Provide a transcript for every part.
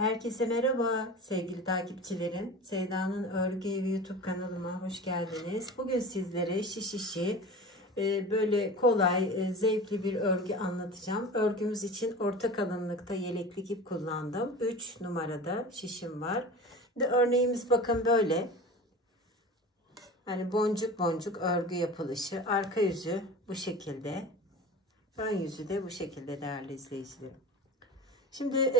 Herkese merhaba sevgili takipçilerim. Sevda'nın Örgü Evi YouTube kanalıma hoş geldiniz. Bugün sizlere şiş böyle kolay, zevkli bir örgü anlatacağım. Örgümüz için orta kalınlıkta yeleklik ip kullandım. 3 numarada şişim var. Şimdi örneğimiz bakın böyle. Hani boncuk boncuk örgü yapılışı. Arka yüzü bu şekilde. Ön yüzü de bu şekilde değerli izleyicilerim. Şimdi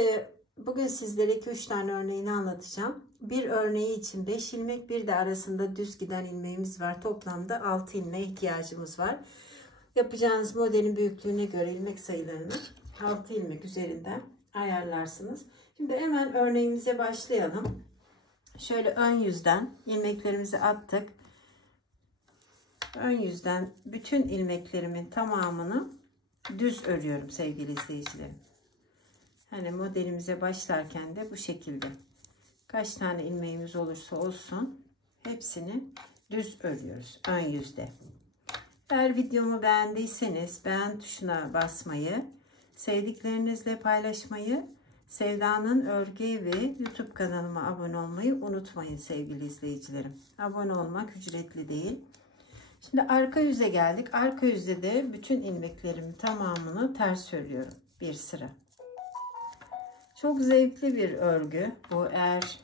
bugün sizlere 2-3 tane örneğini anlatacağım. Bir örneği için 5 ilmek, bir de arasında düz giden ilmeğimiz var. Toplamda 6 ilmeğe ihtiyacımız var. Yapacağınız modelin büyüklüğüne göre ilmek sayılarını 6 ilmek üzerinden ayarlarsınız. Şimdi hemen örneğimize başlayalım. Şöyle ön yüzden ilmeklerimizi attık. Ön yüzden bütün ilmeklerimin tamamını düz örüyorum sevgili izleyicilerim. Hani modelimize başlarken de bu şekilde. Kaç tane ilmeğimiz olursa olsun hepsini düz örüyoruz ön yüzde. Eğer videomu beğendiyseniz beğen tuşuna basmayı, sevdiklerinizle paylaşmayı, Sevda'nın Örgü Evi YouTube kanalıma abone olmayı unutmayın sevgili izleyicilerim. Abone olmak ücretli değil. Şimdi arka yüze geldik. Arka yüzde de bütün ilmeklerimin tamamını ters örüyorum bir sıra. Çok zevkli bir örgü bu. Eğer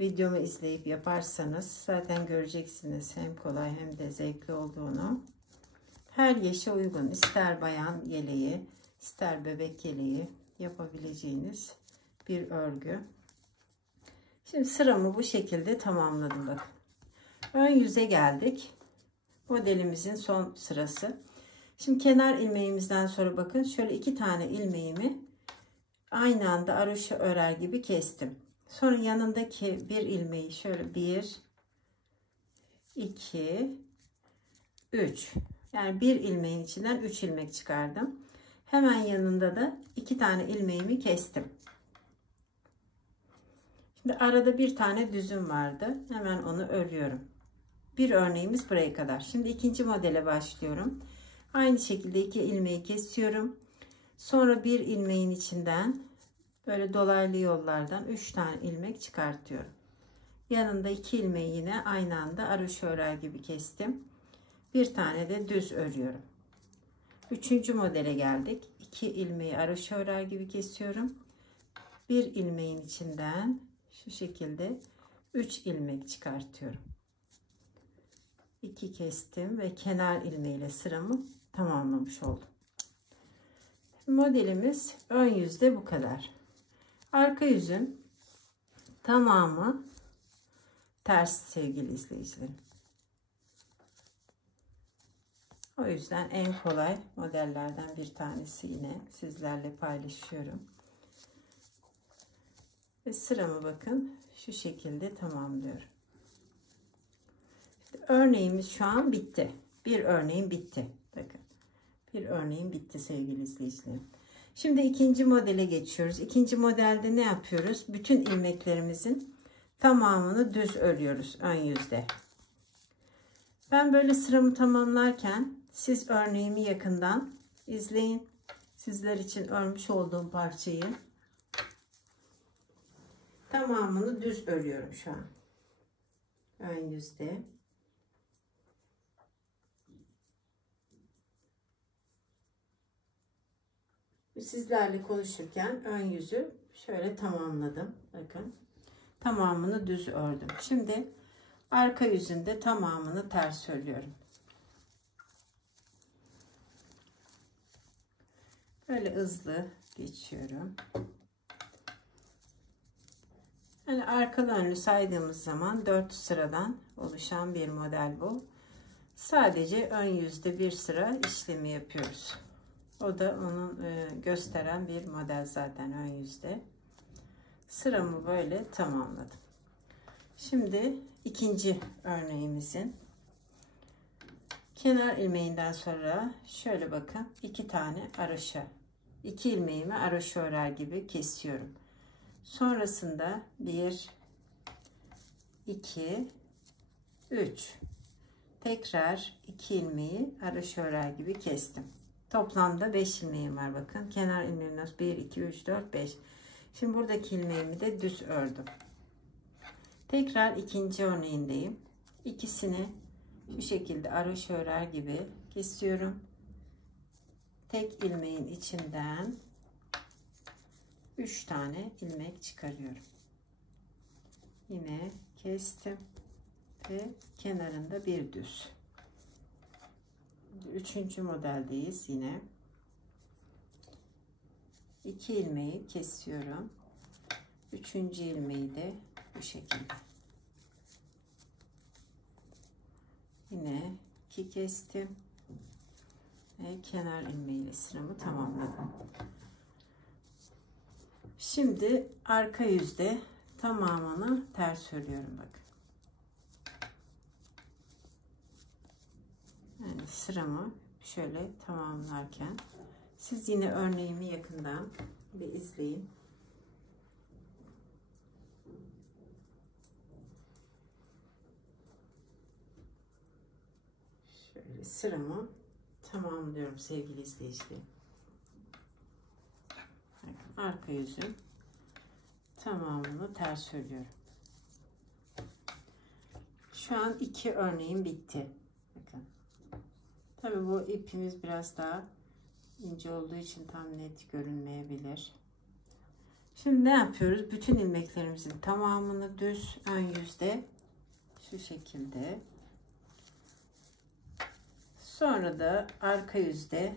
videomu izleyip yaparsanız zaten göreceksiniz hem kolay hem de zevkli olduğunu. Her yaşa uygun, ister bayan yeleği ister bebek yeleği yapabileceğiniz bir örgü. Şimdi sıramı bu şekilde tamamladım bakın. Ön yüze geldik. Modelimizin son sırası. Şimdi kenar ilmeğimizden sonra bakın şöyle 2 tane ilmeğimi aynı anda haroşa örer gibi kestim. Sonra yanındaki bir ilmeği şöyle 1, 2, 3. Yani bir ilmeğin içinden 3 ilmek çıkardım. Hemen yanında da 2 tane ilmeğimi kestim. Şimdi arada bir tane düzüm vardı. Hemen onu örüyorum. Bir örneğimiz buraya kadar. Şimdi ikinci modele başlıyorum. Aynı şekilde 2 ilmeği kesiyorum. Sonra bir ilmeğin içinden böyle dolaylı yollardan 3 tane ilmek çıkartıyorum. Yanında 2 ilmeği yine aynı anda haroşa örer gibi kestim. Bir tane de düz örüyorum. Üçüncü modele geldik. 2 ilmeği haroşa örer gibi kesiyorum. Bir ilmeğin içinden şu şekilde 3 ilmek çıkartıyorum. 2 kestim ve kenar ilmeğiyle sıramı tamamlamış oldum. Modelimiz ön yüzde bu kadar. Arka yüzün tamamı ters sevgili izleyicilerim. O yüzden en kolay modellerden bir tanesi yine sizlerle paylaşıyorum. Ve sıramı bakın şu şekilde tamamlıyorum. İşte örneğimiz şu an bitti. Bir örneğim bitti. Bakın. Bir örneğim bitti sevgili izleyicilerim. Şimdi ikinci modele geçiyoruz. İkinci modelde ne yapıyoruz? Bütün ilmeklerimizin tamamını düz örüyoruz ön yüzde. Ben böyle sıramı tamamlarken siz örneğimi yakından izleyin. Sizler için örmüş olduğum parçayı tamamını düz örüyorum şu an. Ön yüzde. Sizlerle konuşurken ön yüzü şöyle tamamladım. Bakın. Tamamını düz ördüm. Şimdi arka yüzünde tamamını ters örüyorum. Böyle hızlı geçiyorum. Yani arkalı önlü saydığımız zaman 4 sıradan oluşan bir model bu. Sadece ön yüzde bir sıra işlemi yapıyoruz. O da onun gösteren bir model zaten ön yüzde. Sıramı böyle tamamladım. Şimdi ikinci örneğimizin kenar ilmeğinden sonra şöyle bakın 2 tane haroşa. 2 ilmeğimi haroşa örer gibi kesiyorum. Sonrasında 1, 2, 3. Tekrar 2 ilmeği haroşa örer gibi kestim. Toplamda 5 ilmeğim var bakın. Kenar ilmeğimden 1, 2, 3, 4, 5. Şimdi buradaki ilmeğimi de düz ördüm. Tekrar ikinci örneğindeyim. İkisini şu şekilde araş örer gibi kesiyorum. Tek ilmeğin içinden 3 tane ilmek çıkarıyorum. Yine kestim ve kenarında bir düz. Üçüncü modeldeyiz yine. 2 ilmeği kesiyorum. Üçüncü ilmeği de bu şekilde. Yine 2 kestim ve kenar ilmeğiyle sıramı tamamladım. Şimdi arka yüzde tamamını ters örüyorum bakın. Yani sıramı şöyle tamamlarken siz yine örneğimi yakından bir izleyin. Şöyle sıramı tamamlıyorum sevgili izleyicilerim. Arka yüzün tamamını ters örüyorum. Şu an 2 örneğim bitti. Bakın. Tabii bu ipimiz biraz daha ince olduğu için tam net görünmeyebilir. Şimdi ne yapıyoruz? Bütün ilmeklerimizin tamamını düz ön yüzde şu şekilde. Sonra da arka yüzde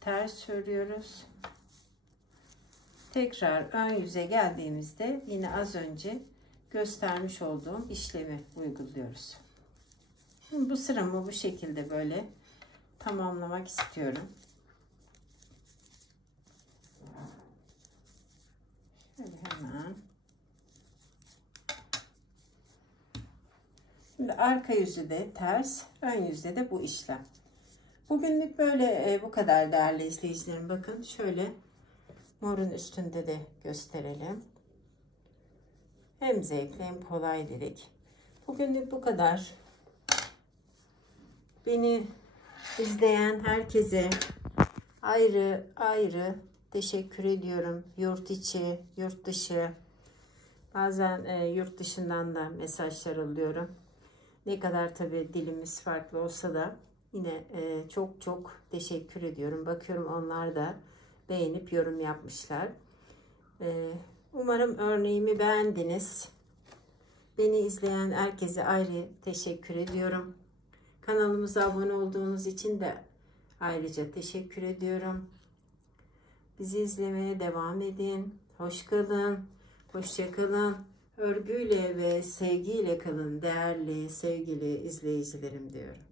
ters örüyoruz. Tekrar ön yüze geldiğimizde yine az önce göstermiş olduğum işlemi uyguluyoruz. Şimdi bu sıramı bu şekilde böyle tamamlamak istiyorum. Şöyle hemen. Şimdi arka yüzü de ters, ön yüzde de bu işlem. Bugünlük böyle bu kadar değerli izleyicilerim. Bakın şöyle morun üstünde de gösterelim. Hem zevkli hem kolay dedik. Bugünlük bu kadar. Beni izleyen herkese ayrı ayrı teşekkür ediyorum. Yurt içi, yurt dışı, bazen yurt dışından da mesajlar alıyorum. Ne kadar tabii dilimiz farklı olsa da yine çok çok teşekkür ediyorum. Bakıyorum onlar da beğenip yorum yapmışlar. Umarım örneğimi beğendiniz. Beni izleyen herkese ayrı teşekkür ediyorum. Kanalımıza abone olduğunuz için de ayrıca teşekkür ediyorum. Bizi izlemeye devam edin. Hoş kalın, hoşça kalın. Örgüyle ve sevgiyle kalın değerli sevgili izleyicilerim diyorum.